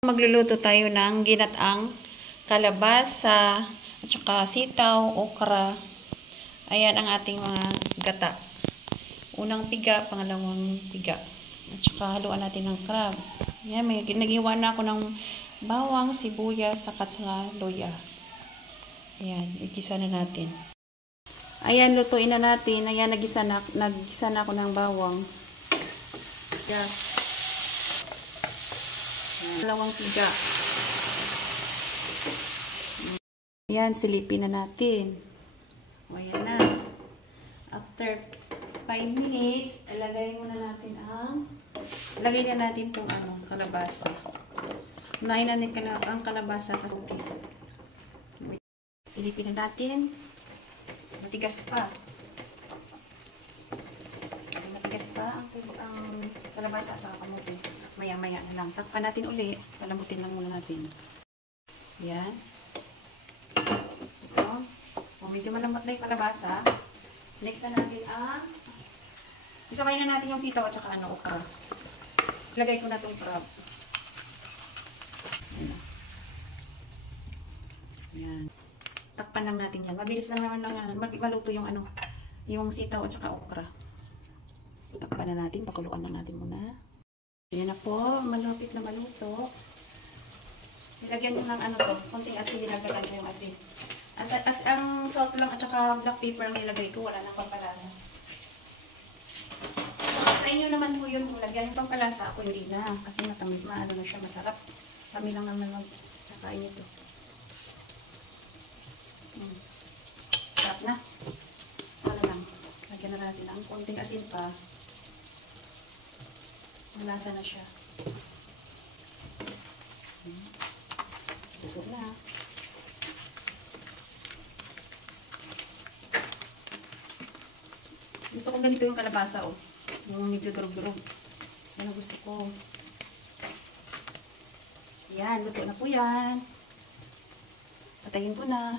Magluluto tayo ng ginataang kalabasa at saka sitaw, okra. Ayan ang ating mga gata. Unang piga, pangalawang piga. At saka haluan natin ng crab. Ayan, nagiwa na ako ng bawang, sibuyas, saka luya. Ayan, igisa na natin. Ayan, lutuin na natin. Ayan, nagisa na ako ng bawang. Ayan. Dalawang piga. Ayan, silipin na natin. O, ayan na. After 5 minutes, ilagay na natin itong kalabasa. Unahin na natin ang kalabasa kasi silipin na natin. Matigas pa. Matigas pa ang kalabasa at saka kamote. Maya-maya na lang. Takpan natin uli. Palambutin lang muna natin. Ayan. Ito. O, medyo malambot na yung kalabasa. Next na natin isabay na natin yung sitaw at saka okra. Ilagay ko na itong crab. Ayan. Takpan lang natin yan. Mabilis lang naman maluto yung yung sitaw at saka okra. Takpan na natin. Pakuluan na natin muna. Ayan na po, malapit na maluto. Nilagyan nyo ng konting asin, dinagdagan ko yung asin. Ang salt lang at saka black pepper ang nilagay ko, wala nang pampalasa. Sa inyo naman po yun, kung lagyan yung pampalasa, ako hindi na. Kasi matamis, na siya, masarap. Kami lang naman magkakain ito. Sarap na. Wala lang. Lagyan na natin ang konting asin pa. Malasa na siya. Ito na. Gusto ko ganito yung kalabasa, oh. Yung medyo durog-durog. Yan ang gusto ko. Yan, luto na po yan. Patayin ko na.